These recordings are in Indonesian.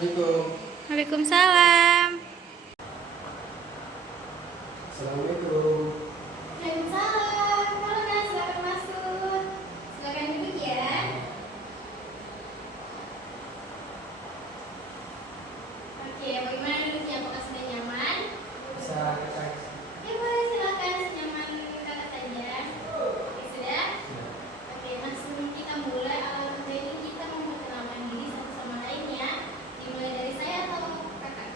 Assalamualaikum. Waalaikumsalam. Assalamualaikum. Waalaikumsalam. Halo Nas, silakan masuk. Silakan duduk ya. Oke, bagaimana duduknya? Apakah sudah nyaman? Bisa kakak? Ya boleh, silakan senyaman kakak saja. Oke, sudah? Oke, Mas, sebelum kita mulai, alangkah baiknya kita memperkenalkan diri satu sama lain ya. Dimulai dari saya atau kakak?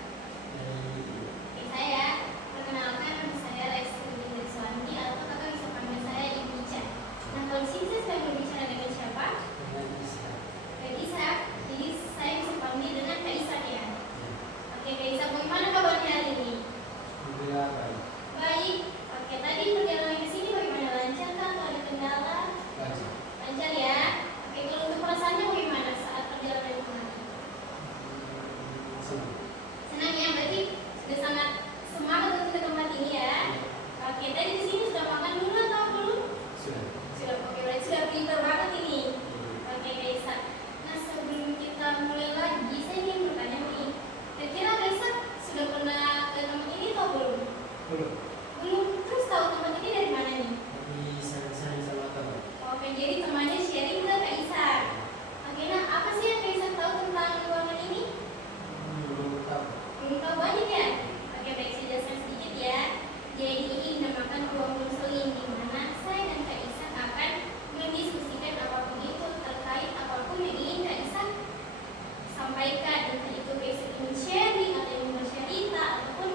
Oke, saya perkenalkan nama saya Resti Widya Suwandi atau kakak bisa panggil saya Ibu Ica. Nah, kalau di sini saya sedang berbicara dengan siapa? Kak Ishak. Jadi saya bisa panggil dengan Kak Ishak ya. Oke, Kak Ishak, bagaimana kabarnya hari ini? Alhamdulillah baik. Baik. Oke, tadi perjalanan ke sini bagaimana? Lancar kah atau ada kendala? Lanjut. Lancar ya. Oke, kalau untuk perasaannya bagaimana saat perjalanan kemarin? Senang. Senang ya, berarti sudah sangat semangat untuk ke tempat ini ya. Oke, tadi di sini sudah makan dulu atau belum? Sudah. Sudah, oke, berarti sudah pintar banget ini. Oke, Kak Ishak. Nah, sebelum kita mulai lagi, saya ingin bertanya nih. Kira-kira Kak Ishak sudah pernah ke tempat ini atau belum? Belum. Belum. Terus tahu tempat ini dari mana nih? Tapi sering-sering sama teman. Oke, jadi temannya sharing ke Kak Ishak. Oke, nah apa sih yang Kak Ishak tahu tentang ruangan ini? Belum tahu. Belum tahu banyak ya? Oke, baik, saya jelaskan sedikit ya. Jadi ini dinamakan ruang konseling di mana saya dan Kak Ishak akan mendiskusikan apapun itu terkait apapun yang ingin Kak Ishak sampaikan. Entah itu Kak Ishak ingin sharing atau ingin bercerita ataupun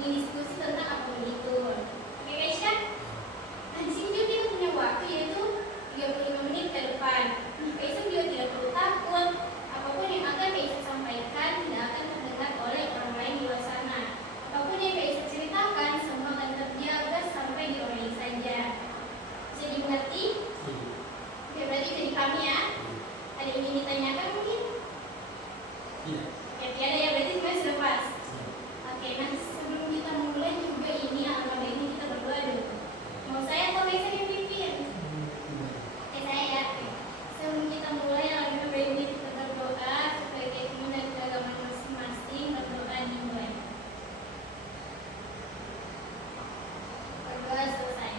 ingin diskusi tentang apapun itu. Oke, Kak Ishak? Nah, di sini juga kita punya waktu yaitu 35 menit ke depan. Nah, Kak Ishak juga tidak perlu takut. Apapun yang akan Kak Ishak sampaikan tidak akan terdengar oleh orang lain di luar sana. Apapun yang Kak Ishak ceritakan semua akan terjaga sampai di orang ini saja. Bisa dimengerti? Oke, berarti jadi kami ya. Ada yang ingin ditanyakan mungkin? Iya. Ya, tiada ya, berarti semuanya sudah pas. Oke, nah sebelum kita mulai juga ini alangkah baiknya kita berdoa dulu. Mau saya atau Kak Ishak yang pimpin? Oke, saya ya. Oke. Sebelum kita mulai, alangkah baiknya kita berdoa supaya keyakinan dan keagamaan masing-masing berdoa dimulai. Berdoa selesai.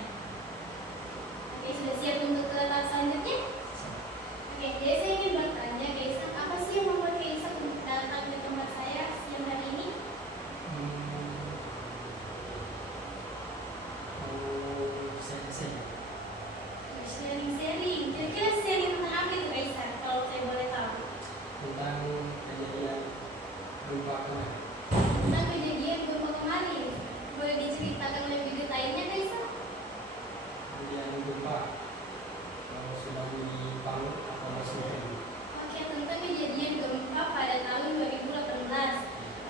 Oke, sudah siap untuk ke tahap selanjutnya? Oke, jadi saya ingin bertanya, Kak Ishak, apa sih yang membuat Kak Ishak untuk datang ke tempat saya siang hari ini? Sharing-sharing. Kira-kira sharing tentang apa itu Kak Ishak, kalau saya boleh tahu? Tentang kejadian gempa kemarin. Tentang kejadian gempa kemarin. Boleh diceritakan lebih detailnya Kak Ishak? Kejadian gempa. Kalau sudah di Palu atau masih Oke, tentang kejadian gempa pada tahun 2018.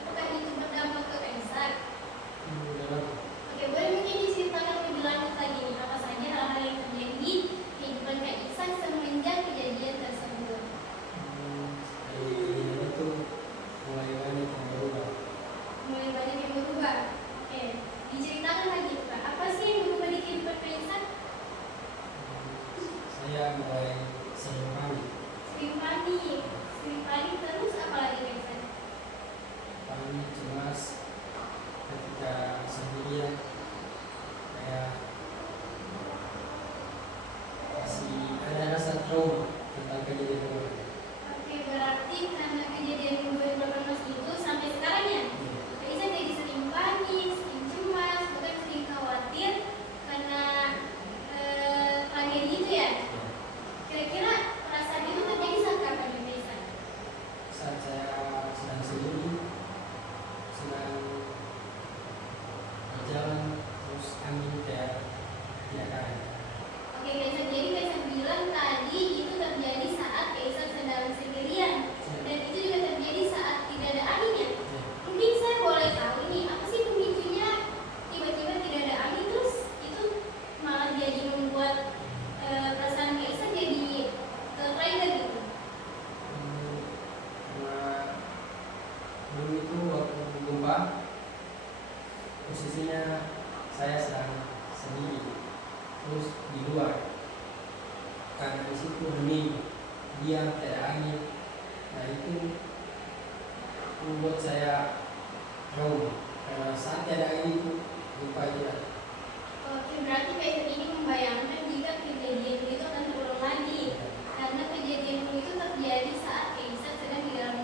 Apakah itu berdampak ke Kak Ishak? dalam Oke, boleh mungkin diceritakan lebih lanjut lagi nih, apa saja hal-hal yang terjadi di kehidupan Kak Ishak semenjak kejadian tersebut? kejadian itu mulai banyak yang berubah. Mulai banyak yang berubah. Oke, diceritakan lagi Kak, apa sih yang berubah di kehidupan Kak Ishak? Saya mulai sering panik. Sering panik terus apa lagi Kak Ishak? Panik, cemas ketika sendirian, kayak masih ada rasa trauma tentang kejadian kemarin. Oke, berarti karena kejadian 2018 itu sampai sekarang ya? Kak Ishak jadi sering panik, sering cemas, bahkan sering khawatir karena tragedi itu ya? Kira-kira perasaan itu terjadi saat kapan Kak Ishak? Saat saya sedang sendiri, sedang berjalan, terus angin kayak tidak ada. Oke, Kak Ishak, jadi Kak Ishak bilang tadi itu terjadi saat Kak Ishak sedang sendirian. Dan itu juga terjadi saat tidak ada angin ya? Mungkin saya boleh tahu nih, apa sih pemicunya tiba-tiba tidak ada angin terus itu malah jadi membuat perasaan Kak Ishak jadi tertrigger gitu? Karena dulu itu waktu gempa, posisinya saya sedang sendiri, terus di luar. Karena di situ hening, diam, tidak ada angin. Nah itu membuat saya trauma karena saat tiada ini lupa tidak. Oke, berarti Kaisar ini membayangkan jika kejadian itu akan terulang lagi. Karena kejadian itu terjadi saat Kaisar sedang di dalam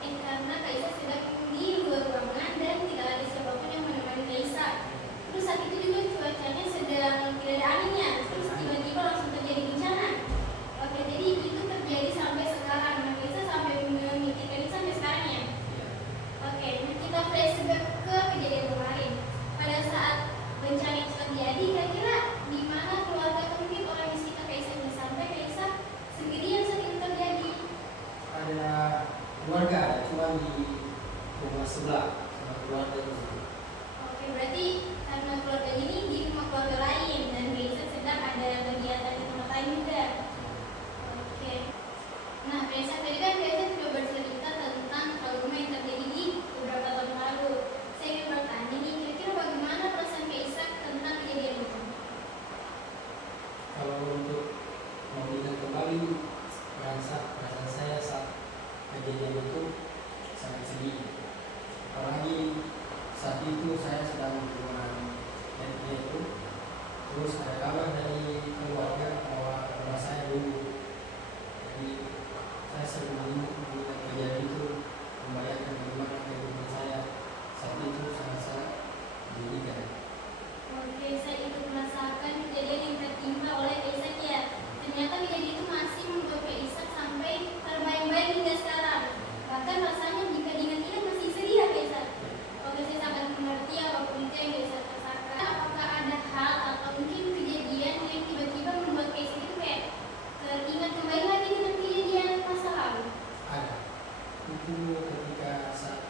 karena Kaisar sedang di luar ruangan dan tidak ada siapapun yang menemani Kaisar. Terus saat itu juga cuacanya sedang tidak ada anginnya. Terus tiba-tiba langsung terjadi bencana. Oke, jadi itu terjadi sampai sekarang. Nah, Kaisar sampai memikirkan itu sampai sekarang ya. Oke, nah kita flashback ke kejadian kemarin. Pada saat bencana itu terjadi, kira-kira di mana keluarga atau mungkin orang di sekitar Kaisar sampai Kaisar sendirian saat itu terjadi? Ada keluarga, cuma di rumah sebelah sama keluarga itu. Oke, berarti karena keluarga ini di rumah keluarga lain dan Kaisar sedang ada kegiatan di tempat lain juga. Oke. Nah, Kaisar tadi kan Kaisar juga bercerita tentang trauma yang terjadi di beberapa tahun lalu. Saya ingin bertanya nih, kira-kira bagaimana perasaan Kaisar tentang kejadian itu? Kalau untuk mengingat kembali perasaan saya saat kejadian itu sangat sedih. Apalagi saat itu saya sedang di rumah nenek itu, terus ada kabar dari keluarga bahwa rumah saya dulu. Jadi saya sering mengingat kejadian itu, membayangkan bagaimana kehidupan saya saat itu sangat menyedihkan. Oke, saya ikut merasakan kejadian yang tertimpa oleh Kaisar ya. Ternyata kejadian itu masih membuat Kaisar sampai terbayang-bayang hingga sekarang. Bahkan rasanya jika diingat-ingat masih sedih ya Kaisar. Oke, saya sangat mengerti apapun itu yang Kaisar rasakan. Apakah ada hal atau mungkin kejadian yang tiba-tiba membuat Kaisar itu kayak teringat kembali lagi dengan kejadian masa lalu? Ada. Itu ketika saat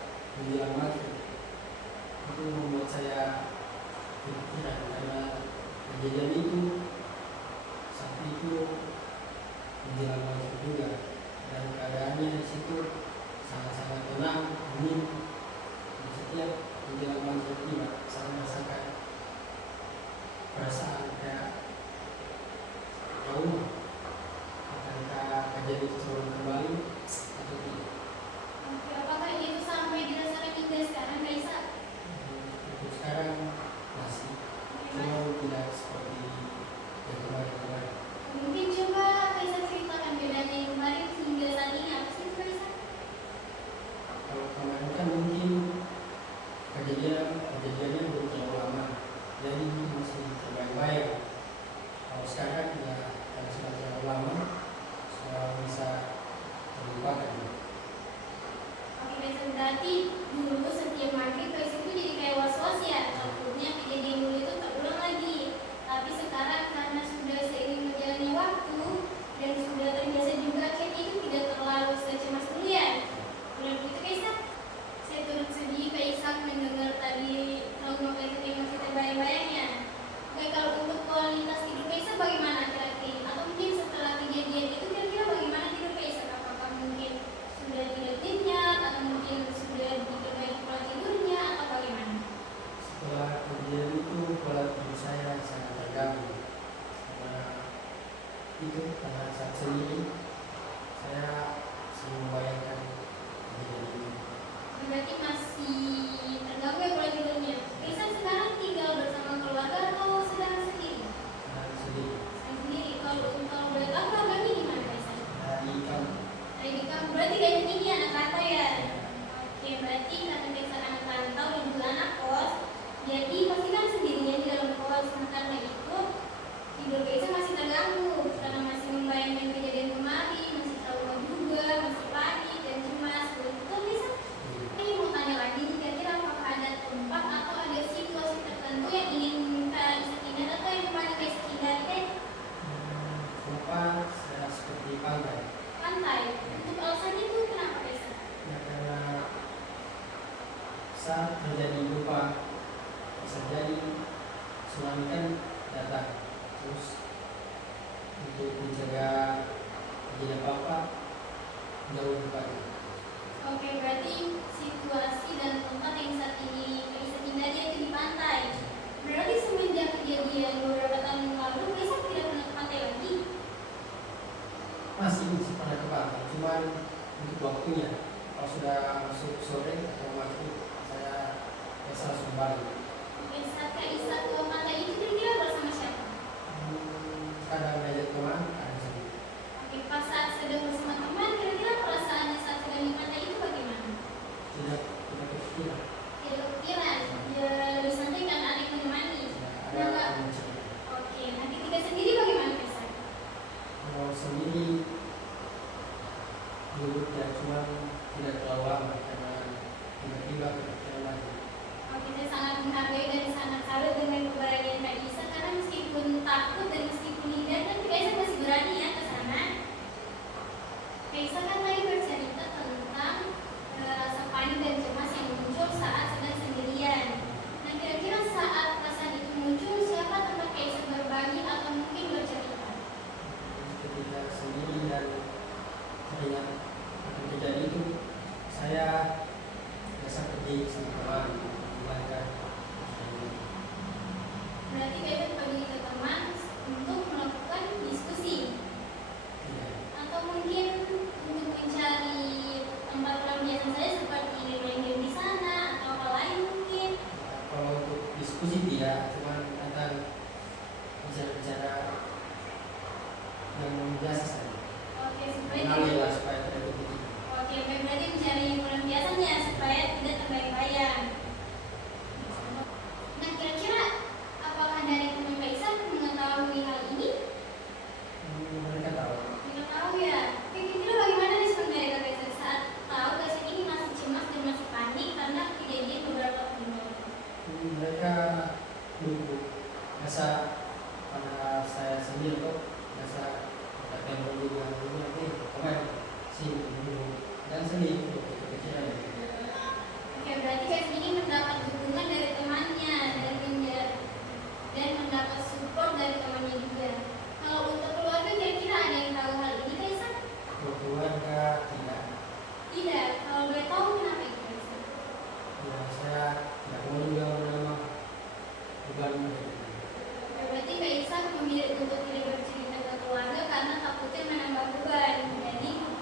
menjelang maghrib itu membuat saya kepikiran karena kejadian itu saat itu menjelang maghrib juga dan keadaannya di situ sangat-sangat tenang, hening. Di setiap menjelang maghrib tiba saya merasakan perasaan kayak trauma. Akankah kejadian itu terulang kembali atau tidak? Oke, apakah itu sampai dirasakan hingga sekarang Kaisar? Untuk sekarang masih, cuma tidak seperti yang kemarin-kemarin. Mungkin coba Kaisar ceritakan bedanya yang kemarin hingga saat ini apa sih Kaisar? Kalau kemarin kan mungkin kejadiannya belum terlalu lama, jadi masih terbayang-bayang. Kalau sekarang ya karena sudah terlalu lama, sudah bisa terlupakan. Oke, Kaisar berarti dulu setiap maghrib Kaisar itu jadi kayak was-was ya. Takutnya kejadian dulu itu terulang lagi. Tapi sekarang karena sudah seiring berjalannya waktu dan sudah terbiasa juga, akhirnya itu tidak terlalu secemas dulu ya. Benar begitu Kaisar? Saya turut sedih Kaisar mendengar tadi trauma Kaisar yang masih terbayang-bayangnya. Oke, kalau untuk kualitas hidup Kaisar bagaimana kira-kira? Atau mungkin setelah kejadian itu kira-kira bagaimana hidup Kaisar? Apakah mungkin sudah tidak nyenyak atau mungkin sudah diperbaiki pola tidurnya atau bagaimana? Setelah kejadian itu pola tidur saya sangat terganggu karena saat sendiri saya sering membayangkan kejadian ini. Berarti masih terganggu ya pola tidurnya. Kaisar sekarang tinggal bersama keluarga atau sedang sendiri? Sangat sedih. Sedang sendiri. Kalau boleh tahu keluarganya di mana Kaisar? Dari kamu Ada di kampung. Berarti Kaisar ini anak rantau ya? Oke, berarti karena Kaisar anak rantau dan juga anak kos, jadi pasti kan sendirian di dalam kos. Nah, karena itu tidur Kaisar masih terganggu karena masih membayangkan kejadian kemarin, masih trauma juga, masih panik dan cemas. Betul Kaisar? Ini mau tanya lagi nih, kira-kira apakah ada tempat atau ada situasi tertentu yang ingin Kaisar hindari atau yang paling Kaisar hindari? tempat saya seperti pantai. Pantai. Untuk alasannya itu kenapa Kaisar? Ya karena saat terjadi gempa bisa jadi tsunami kan datang, terus untuk mencegah kejadian apa jauh depan. Oke, berarti situasi dan tempat yang saat ini Kaisar hindari itu di pantai. Berarti semenjak kejadian beberapa tahun yang lalu Kaisar tidak pernah ke pantai lagi? Masih pernah ke pantai, cuman untuk waktunya kalau sudah masuk sore atau maghrib saya biasa langsung balik. Oke, saat Kak Isa ke pantai itu kira-kira bersama siapa? Kadang diajak teman, kadang sendiri. Oke, pas saat sedang bersama teman, kira-kira perasaannya saat sedang di pantai itu bagaimana? Tidak kepikiran. Tidak kepikiran, ya lebih santai kan adik menemani. Ada yang cerita. Oke, nah ketika sendiri bagaimana Kak Isa? Kalau sendiri duduk ya cuma tidak terlalu lama karena tiba-tiba kepikiran lagi. Oke, saya sangat menghargai dan sangat salut dengan keberanian Kak Isa karena meskipun takut dan meskipun lihat kan Kak Isa masih berani ya ke sana. Kak Isa kan tadi bercerita tentang rasa panik dan cemas yang muncul saat sedang sendirian. Nah, kira-kira saat perasaan itu muncul, siapa teman Kak Isa berbagi atau mungkin bercerita? Ketika sendiri dan teringat akan kejadian itu, saya biasa pergi sama teman belajar. Berarti Kak Isa pergi ke teman untuk melakukan diskusi Tidak. atau mungkin untuk mencari tempat pelampiasan saya seperti bermain game di sana atau hal lain mungkin. Kalau untuk diskusi tidak, cuma akan bicara-bicara yang biasa saja. Oke, supaya Mengalir lah supaya tidak begitu. Oke, baik, berarti mencari pelampiasannya supaya tidak terbayang-bayang. Nah, kira-kira apakah dari teman Kak Isa mengetahui hal ini? Mereka tahu. Tidak tahu ya. Oke, kira-kira bagaimana respon dari Kak Isa saat tahu Kak Isa ini masih cemas dan masih panik karena kejadian beberapa waktu lalu? Mereka dulu biasa pada saya sendiri kok biasa telepon juga dulu nanti kemarin sih dulu dan sendiri kecil-kecilan. Oke, berarti Kak Isa ini mendapat dukungan dari temannya dan mendapat support dari temannya juga. Kalau untuk keluarga kira-kira ada yang tahu hal ini Kak Isa? Keluarga tidak. Tidak. Kalau boleh tahu kenapa itu Kak Isa? Ya saya tidak mau juga menambah beban mereka. Ya, berarti Kak Isa memilih untuk tidak bercerita ke keluarga karena takutnya menambah beban.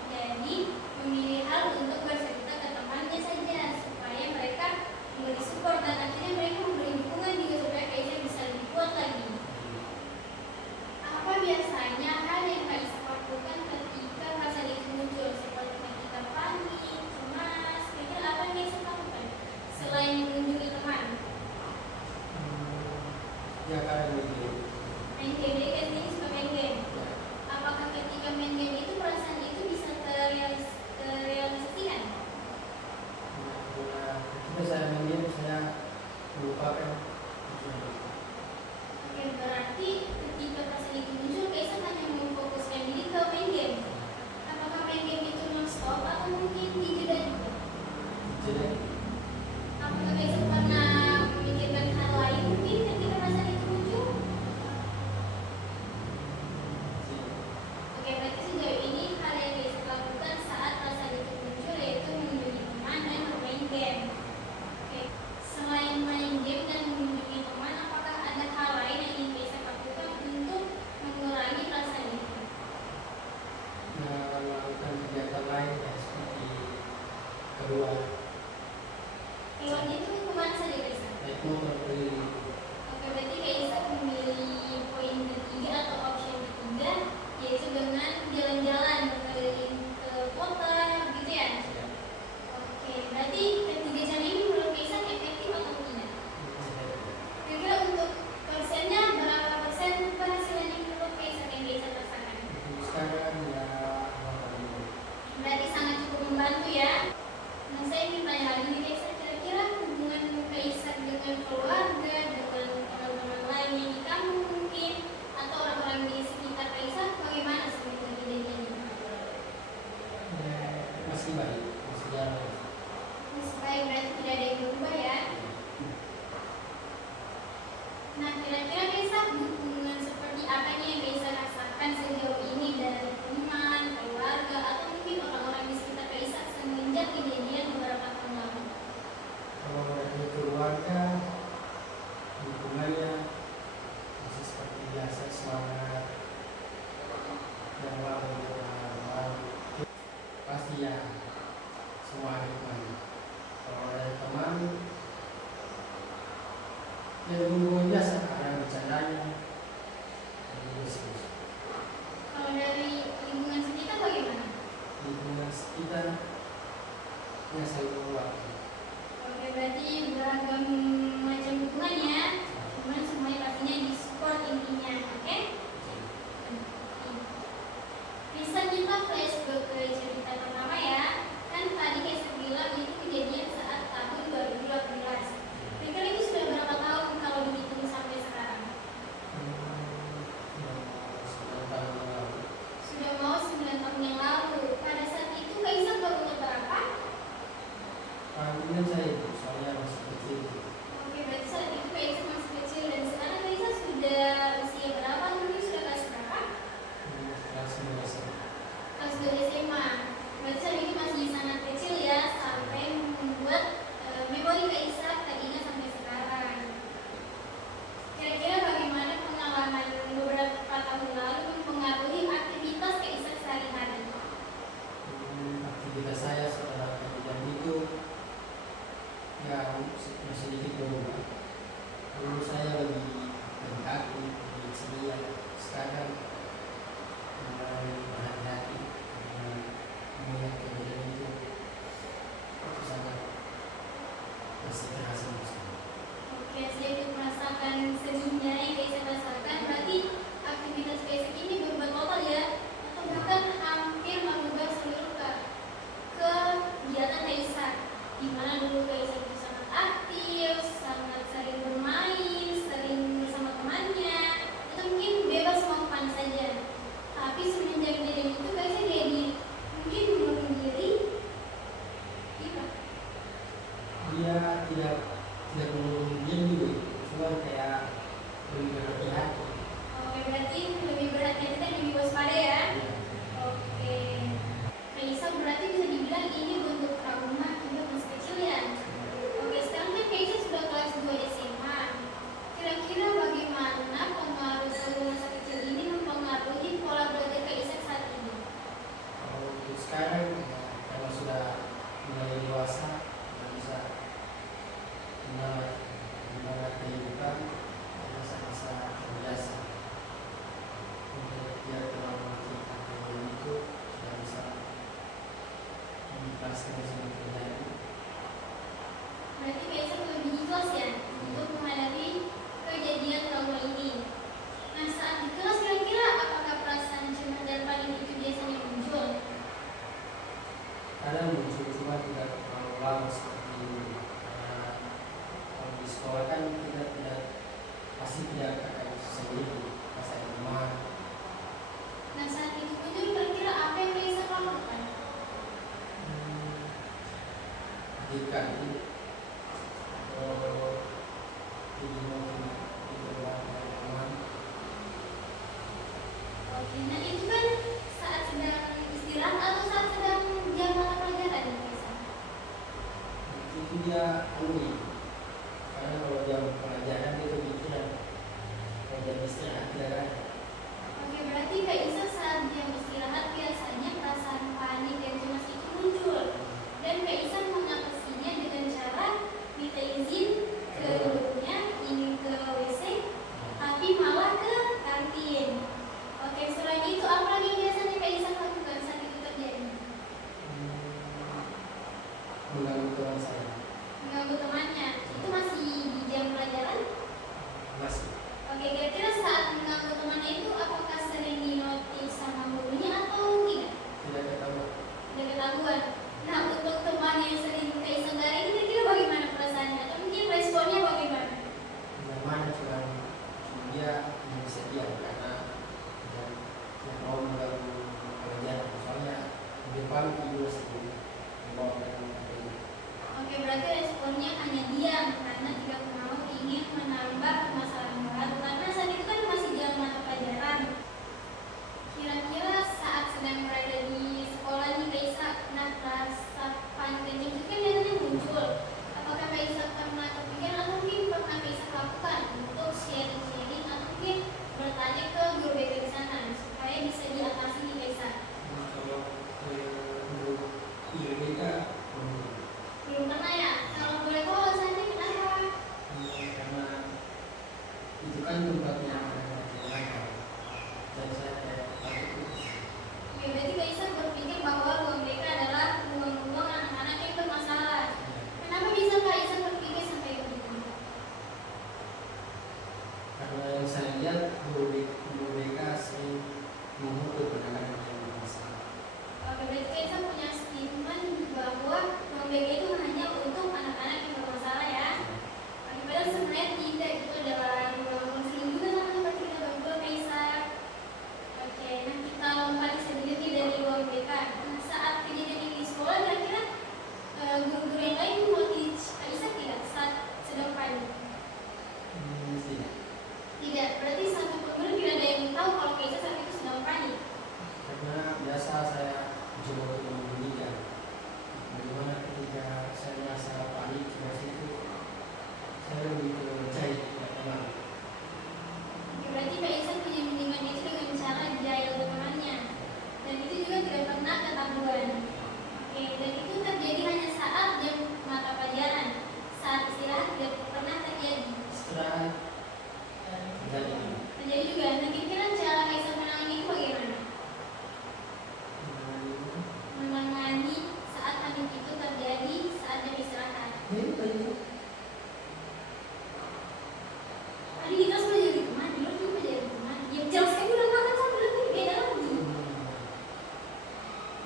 Jadi memilih hal untuk bercerita ke temannya saja supaya mereka memberi support dan akhirnya mereka memberi dukungan juga supaya Kak Isa bisa lebih kuat lagi. Apa biasanya hal yang Kak Isa lakukan ketika perasaan itu muncul seperti ketika panik, cemas, kira-kira apa yang Kak Isa lakukan selain mengunjungi teman? Ya kadang begitu. Main game, Kak Isa ini suka main game. Ya, Apakah ketika main game itu perasaan itu bisa terrealisasikan? ketika saya main saya melupakan tujuan. Oke, berarti ketika perasaan itu muncul, Kak Isa hanya memfokuskan diri ke main game. Apakah main game itu non-stop atau mungkin dijeda juga? Jadi Apakah Kak Isa pernah memikirkan hal lain mungkin ketika perasaan itu muncul? Oke, berarti sejauh ini hal yang Kak Isa lakukan saat perasaan itu muncul yaitu mengunjungi teman dan bermain game. Oke, selain main game dan mengunjungi teman, apakah ada hal lain yang ingin Kak Isa lakukan untuk mengurangi perasaan itu? melakukan kegiatan lain ya seperti keluar Keluarnya itu kemana saja Kak Isa? naik motor keliling. Oke, berarti Kak Isa memilih poin ketiga atau option ketiga yaitu dengan jalan-jalan berkeliling ke kota gitu ya? Ya, Oke, berarti ketiga cara ini menurut Kak Isa efektif atau tidak? Kira-kira untuk persennya berapa persen berhasilan yang menurut Kak Isa yang Kak Isa rasakan? untuk sekarang ya Berarti sangat cukup membantu ya. Nah, saya ingin tanya lagi nih Kak Isa, kira-kira hubungan Kak Isa dengan keluarga, dengan teman-teman lain yang di kampung mungkin, atau orang-orang di sekitar Kak Isa, bagaimana sebenarnya kejadiannya? masih baik, masih jalan. Supaya berarti tidak ada yang berubah ya. Nah, kira-kira Kak Isa hubungan seperti apa nih yang Kak Isa rasakan sejauh ini dari teman, keluarga, atau mungkin orang-orang di sekitar Kak Isa semenjak kejadian beberapa tahun lalu? Kalau dari keluarga hubungannya masih seperti biasa, semangat dan walau pasti ya semua ada teman. Kalau ada teman, ya hubungan biasa, ada bercandanya, dan juga serius. Kalau dari lingkungan sekitar bagaimana? Lingkungan sekitar yang saling menguatkan. Oke, berarti beragam macam hubungan ya. Cuman semuanya pastinya di support intinya, oke? Bisa kita flashback ke cerita pertama ya. Kan tadi kayak saya bilang itu kejadian saat tahun 2018. Kira-kira itu sudah berapa tahun kalau dihitung sampai sekarang? Sudah tahun yang lalu. Sudah mau 9 tahun yang lalu. Pada saat itu Kak Isa baru umur berapa? Panggilan saya itu, soalnya masih kecil. Oke, berarti saat itu Kak Isa masih kecil dan sekarang Kak Isa sudah usia berapa? Mungkin sudah kelas berapa? Kelas 12. Kelas 2 SMA. Berarti saat itu masih sangat kecil ya, sampai membuat memori Kak Isa teringat sampai sekarang. Kira-kira bagaimana pengalaman beberapa tahun lalu mempengaruhi aktivitas Kak Isa sehari-hari? Aktivitas saya setelah kejadian itu ya sedikit berubah. Dulu saya lebih aktif, lebih ceria. Sekarang mulai berhati-hati dengan melihat kejadian itu sangat masih terasa bersama. Oke, saya ikut merasakan sedihnya yang Kak Isa rasakan. Berarti aktivitas Kak Isa ini berubah total ya, atau bahkan hampir merubah seluruh kegiatan Kak Isa. Di mana dulu Kak Isa itu sangat aktif, sangat sering bermain, sering bersama temannya, atau mungkin bebas mau kemana saja. Tapi semenjak kejadian itu Kak Isa jadi mungkin mengurung diri. Iya. Dia tidak mengurung diri, cuma kayak lebih berhati-hati. Oke, berarti lebih berhati-hati dan lebih waspada ya. Ya. Oke, Kak Isa berarti bisa dibilang ini bentuk trauma akibat masa kecil ya. Oke, sekarang kan Kak Isa sudah kelas 2 SMA. Kira-kira bagaimana pengaruh dari masa kecil ini mempengaruhi pola belajar Kak Isa saat ini? Kalau untuk sekarang karena sudah mulai dewasa, sudah bisa mengenal kehidupan, masa-masa terbiasa. Untuk dia kenal mengerti kejadian itu, sudah bisa mengikhlaskan semua terjadi. Berarti Kak Isa lebih ikhlas ya untuk menghadapi kejadian trauma ini. Nah, saat di kelas kira-kira apakah perasaan cemas dan panik itu biasanya muncul? Kadang muncul cuma tidak terlalu lama seperti ini. Karena kalau di sekolah kan kita pasti tidak akan sendiri, pasti ada teman. Nah, saat itu muncul kira-kira apa yang Kak Isa lakukan? Jika ini ingin memperbaiki teman, Oke, nah itu kan saat sedang istirahat atau saat sedang jam mata pelajaran Kak Isa? itu dia unik. Karena kalau dia pelajaran dia kepikiran, kalau dia istirahat tidak ada. Oke, berarti Kak Isa saat jam istirahat biasanya perasaan panik dan cemas itu muncul. Dan Kak Isa mengatasinya dengan cara minta izin ke gurunya, ingin ke WC, tapi malah ke kantin. Oke, selain itu apa lagi yang biasanya Kak Isa lakukan saat itu terjadi? Mengganggu teman saya. Mengganggu temannya, itu masih di jam pelajaran? Masih. Oke, kira-kira saat mengganggu temannya itu apakah sering dinotis sama gurunya atau tidak? Tidak ketahuan. Tidak ketahuan. Nah, untuk teman yang sering Kak Isa enggak ini kira-kira bagaimana perasaannya? Atau mungkin responnya bagaimana? Nyaman cuma dia tidak bisa diam karena tidak mau mengganggu pelajaran. Soalnya di depan tidur sendiri membawakan materi. Oke, berarti responnya hanya diam karena tidak mau ingin menambah permasalahan baru karena saat itu kan masih jam mata pelajaran. Kira-kira saat sedang berada di sekolah nih Kak Isa, nah rasa panik dan cemas itu kan biasanya muncul. Apakah Kak Isa pernah kepikiran atau mungkin pernah Kak Isa lakukan untuk sharing-sharing atau mungkin bertanya ke guru BK di sana supaya bisa diatasi nih Kak Isa? Kalau guru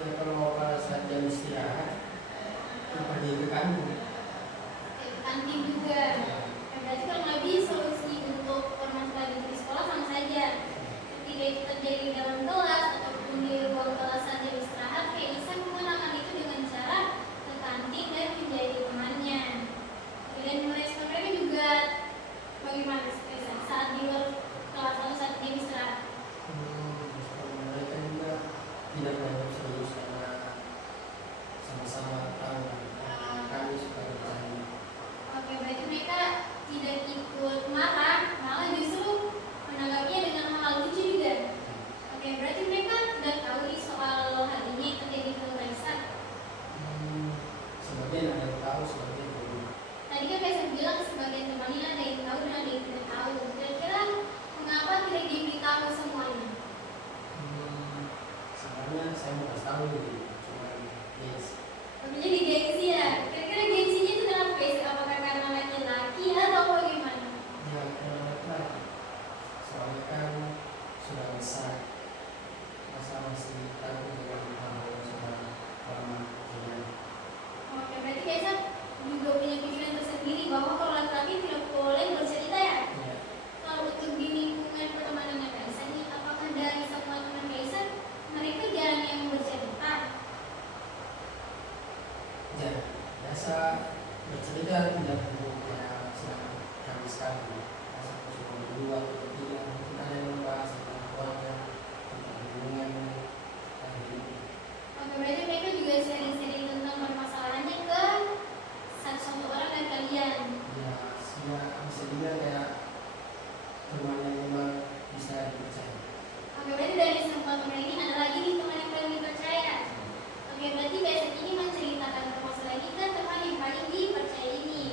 Ya kalau pada saat jam istirahat, ya pergi ke kantin. Kantin juga. Ya, berarti kurang lebih solusi untuk permasalahan di sekolah sama saja. Ketika itu terjadi di dalam kelas ataupun di ruang kelas saat jam istirahat, kayak bisa menggunakan itu dengan cara ke kantin dan menjadi temannya. Dan merespon mereka juga bagaimana saat di luar kelas atau saat jam istirahat. Mereka juga tidak banyak serius karena sama-sama tahu kami suka bercanda. Oke, berarti mereka tidak ikut marah, malah justru menanggapinya dengan hal lucu juga. Oke, berarti mereka tidak tahu nih soal hal ini terjadi ke Raisa. Sebagian ada yang tahu, sebagian belum. Tadi kan Raisa bilang sebagian temannya ada yang tahu dan ada yang tidak tahu. Kira-kira mengapa tidak diberitahu semuanya? Sebenarnya saya mau kasih tahu gitu, cuma yes. Jadi gengsi ya. Kira-kira gengsinya itu kenapa guys? Apakah karena laki-laki atau bagaimana? Ya kenapa? Soalnya kan sudah besar, masa masih takut dengan hal yang sudah lama terjadi. Oke, berarti Kaisa juga punya pikiran tersendiri bahwa kalau laki-laki tidak boleh bercerita ya. Ya, Kalau untuk di lingkungan pertemanannya Kaisa nih, apakah dari semua teman Kaisa mereka jarang yang bercerita? ya biasa bercerita tidak perlu kayak sedang kami sekarang. Biasa cuma berdua atau bertiga, mungkin ada yang membahas tentang keluarga, tentang hubungan, dan hidup. Oke, berarti mereka juga sering-sering tentang permasalahannya ke satu orang dan kalian. Ya, bisa juga kayak teman yang memang bisa dipercaya. Oke, berarti dari semua teman ini ada lagi nih teman yang paling dipercaya. Oke, berarti besok ini menceritakan permasalahan ini kan teman yang paling dipercaya ini.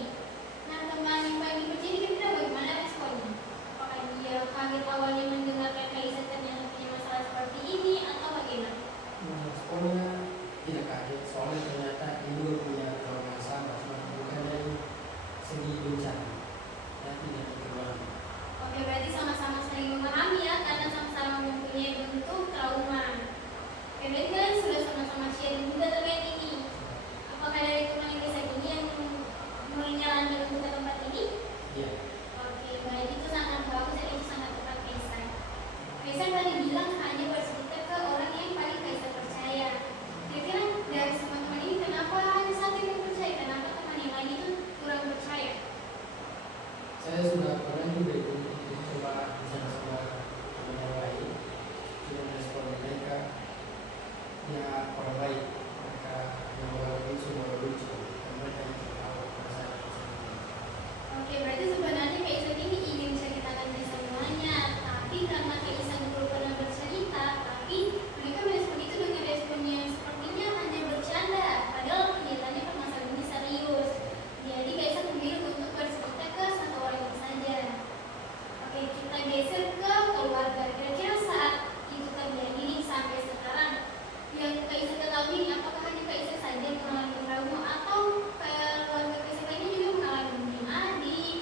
Nah, teman yang paling dipercaya ini kira-kira bagaimana responnya? Apakah dia kaget awalnya mendengarkan Kaisa ternyata punya masalah seperti ini atau bagaimana? Sekolahnya tidak kaget, soalnya ternyata dia juga punya trauma yang sama, cuma bukan dari segi bencana, ya tidak keluar. Oke, berarti sama-sama saling memahami ya, karena sama-sama mempunyai bentuk trauma. Oke, berarti kalian sudah sama-sama sharing juga terkait ini. Apakah dari teman yang kisah ini yang menyarankan untuk ke tempat ini? Iya, Oke, baik, itu sangat bagus dan itu sangat tepat Kaisa. Kaisa tadi bilang hanya bercerita ke orang yang paling Kaisa percaya. Kira-kira dari semua teman ini kenapa hanya satu yang percaya? Kenapa teman yang lain itu kurang percaya? saya sudah pernah juga ikut coba bicara sama teman yang lain, sudah respon mereka, ya orang baik, mereka yang mengalami semua lucu, dan mereka yang tahu perasaan tersebut. Oke, berarti sebenarnya Kaisa ini ingin ceritakan ke semuanya, tapi karena Kaisa belum pernah bercerita, tapi mereka merespon itu dengan respon yang sepertinya hanya bercanda, padahal kelihatannya permasalahan ini serius. Jadi Kaisa memilih untuk bercerita ke satu orang itu saja. Oke, kita geser ke keluarga. Kira-kira saat itu terjadi nih sampai sekarang, yang Kaisa ketahui ini apakah hanya Kaisa saja yang mengalami trauma atau kayak keluarga Kaisa lainnya juga mengalami mungkin adik,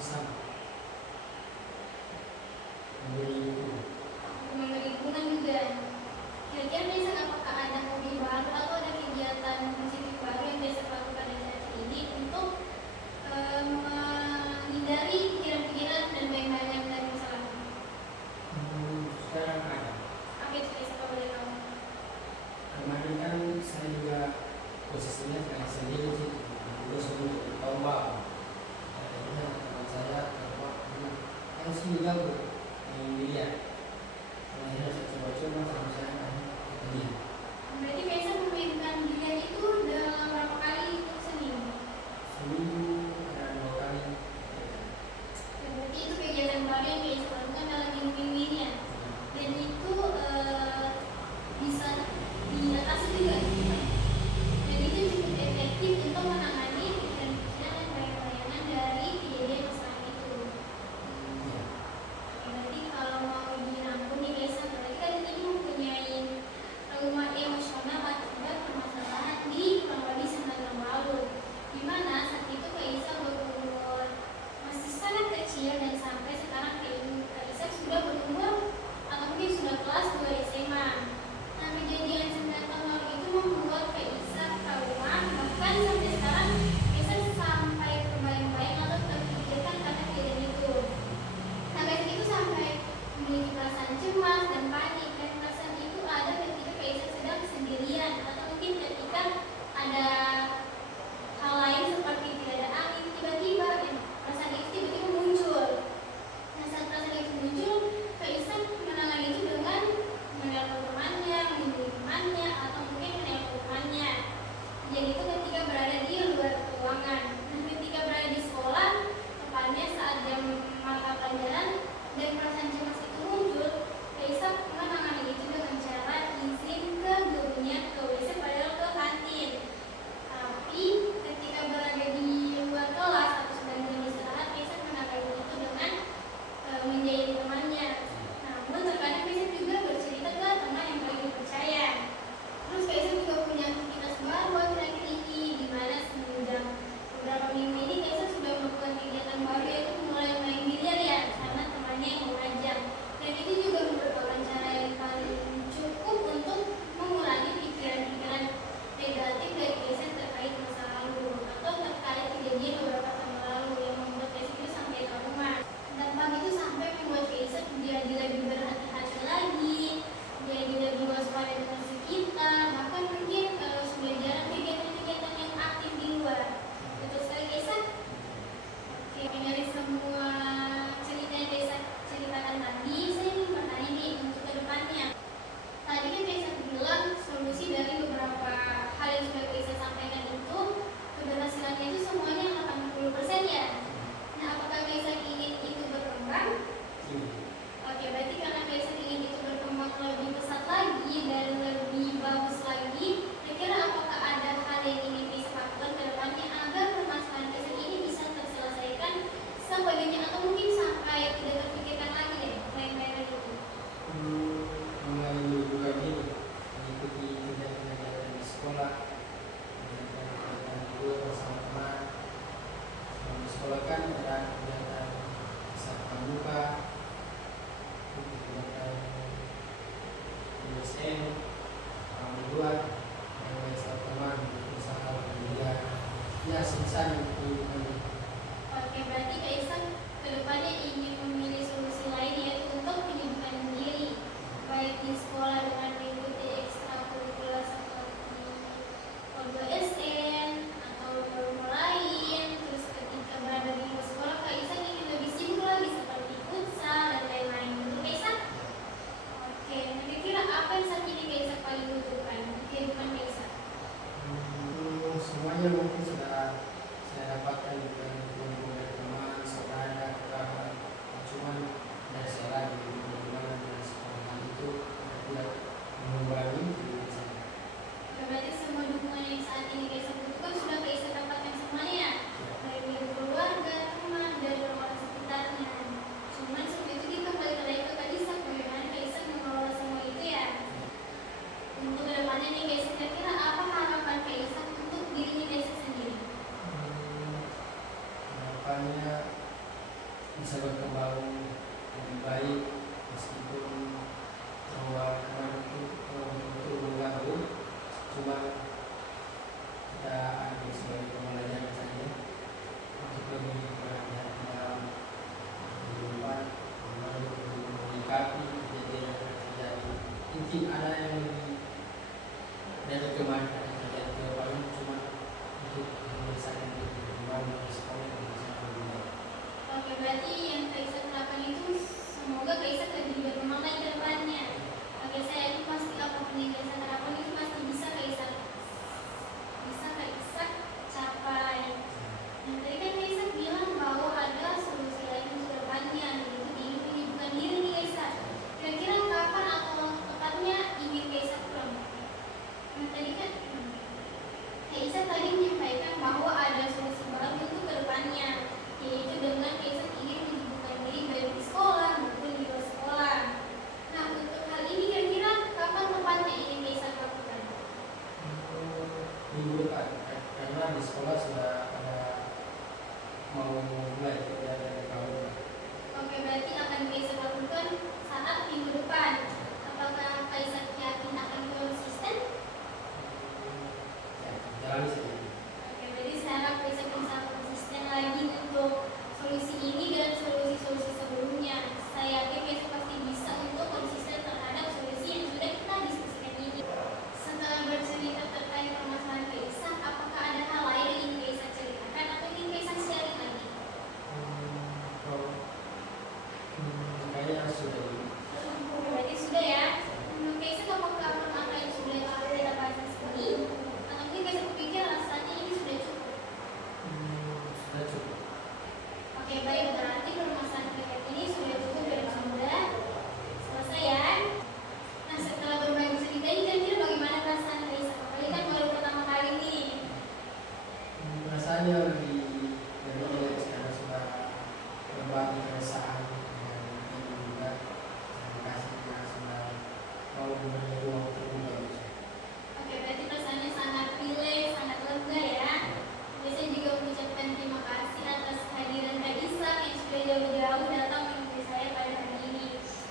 sama memberi itu. memberi dukungan juga. Kira-kira biasa apakah ada hobi baru atau ada kegiatan positif baru yang biasa dilakukan pada saat ini untuk menghindari pikiran-pikiran dan bayang-bayangan dari masa lalu? Sekarang ada. Apa itu biasa kalau boleh tahu? Kemarin kan saya juga posisinya kayak sendiri sih, terus untuk tombak. Akhirnya teman saya tombak, kan sih jago main biliar. Akhirnya saya coba-coba sama saya akhirnya ketagihan. Berarti biasa memainkan biliar itu dalam berapa kali untuk seminggu? Seminggu ada 2 kali. Berarti itu kegiatan baru yang biasa dilakukan dalam minggu-minggu ini ya? Dan itu bisa diatasi juga. Dan itu cukup efektif untuk menangani pikiran-pikiran dan bayang-bayangan dari kejadian masa itu. Ya. Berarti kalau mau dirangkum nih biasa berarti kan ini mempunyai rumah emosional atau bisa berkembang lebih baik meskipun bahwa kemarin itu mengganggu, cuma kita ambil sebagai pembelajaran saja untuk lebih berhati-hati dalam kehidupan, menyikapi kejadian yang terjadi. Mungkin ada yang lebih dari kemarin ada yang terjadi ke depan, cuma untuk menyelesaikan kehidupan di sekolah yang bisa lebih baik. Oke, berarti yang Kaisa harapkan itu semoga Kaisa lebih berkembang lagi ke depannya. Oke, saya yakin pasti apapun yang Kaisa harapkan itu pasti bisa Kaisa capai. Nah, tadi kan Kaisa bilang bahwa ada solusi lain untuk depannya, yaitu ingin menyibukkan diri nih Kaisa. Kira-kira kapan atau tepatnya ingin Kaisa pulang? Nah, tadi kan Kaisa tadi menyampaikan bahwa ada solusi baru untuk kedepannya, yaitu dengan Kaisa ingin menyibukkan diri baik di sekolah maupun di luar sekolah. Nah, untuk hal ini kira-kira kapan tepatnya ingin Kaisa lakukan? Minggu depan, karena di sekolah sudah ada mau mulai dari tahun. Oke, berarti akan Kaisa lakukan saat minggu depan. Apakah Kaisa yakin akan konsisten? Ya, jalani saja. Oke, berarti saya harap Kaisa bisa konsisten lagi untuk solusi ini dan solusi-solusi sebelumnya. Saya yakin Kaisa pasti bisa untuk konsisten terhadap solusi yang sudah kita diskusikan ini. Setelah bercerita terkait permasalahan Kaisa, apakah ada hal lain yang ingin Kaisa ceritakan atau ingin Kaisa sharing lagi? Kayaknya sudah di Berarti sudah ya. Menurut Kaisa apakah apa yang sudah kita bahas di sini? Atau mungkin Kaisa berpikir rasanya ini sudah cukup? sudah cukup. Oke, baik, berarti permasalahan terkait ini sudah cukup dan sudah selesai ya. Nah, setelah berbagi cerita ini kira-kira bagaimana perasaan Kaisa? Apalagi kan baru pertama kali nih. Rasanya lebih rileks karena sudah berbagi keresahan dengan ibu juga. Terima kasih karena sudah mau memberi ruang terbuka. Oke, berarti perasaannya sangat rileks, sangat lega ya. Saya juga mengucapkan terima kasih atas kehadiran Kaisa yang sudah jauh-jauh datang menemui saya pada hari ini.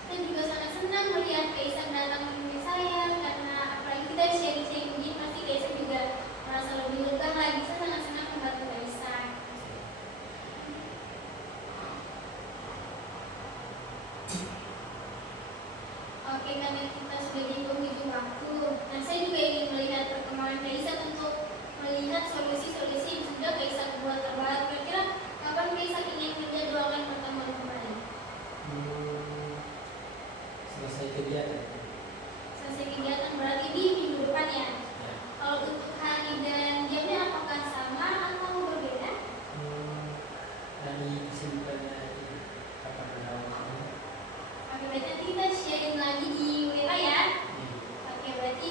Dan juga sangat senang melihat Kaisa datang menemui saya karena apalagi kita sharing-sharing begini pasti Kaisa juga merasa lebih lega lagi. Saya sangat senang membantu Kaisa. Oke, karena kita sudah di penghujung waktu. Nah, saya juga ingin melihat perkembangan Kaisa untuk melihat solusi-solusi yang sudah Kaisa buat terbaru. Kira-kira kapan Kaisa ingin menjadwalkan pertemuan kembali? Selesai kegiatan. Selesai kegiatan berarti di minggu depan ya. Kalau untuk hari dan jamnya apakah sama atau berbeda? Dari kesibukannya kapan berlangsung. Oke, berarti nanti kita sharing lagi di WA ya. Oke, berarti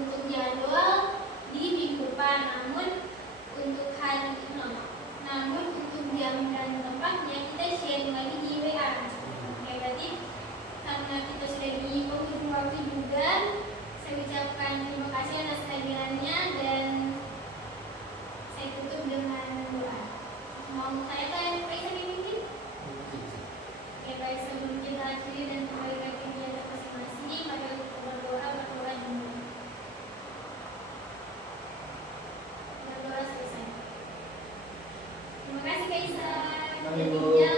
untuk jadwal di minggu depan, namun untuk hari namun untuk jam dan tempatnya kita sharing lagi di WA. Oke, berarti karena kita sudah di penghujung waktu juga, saya ucapkan terima kasih atas kehadirannya dan saya tutup dengan doa. Mau saya Kaisa mungkin? Oke, baik, sebelum kita akhiri dan kembali ke kegiatan masing-masing, mari kita berdoa dulu. Berdoa selesai. Terima kasih Kaisa. Halo.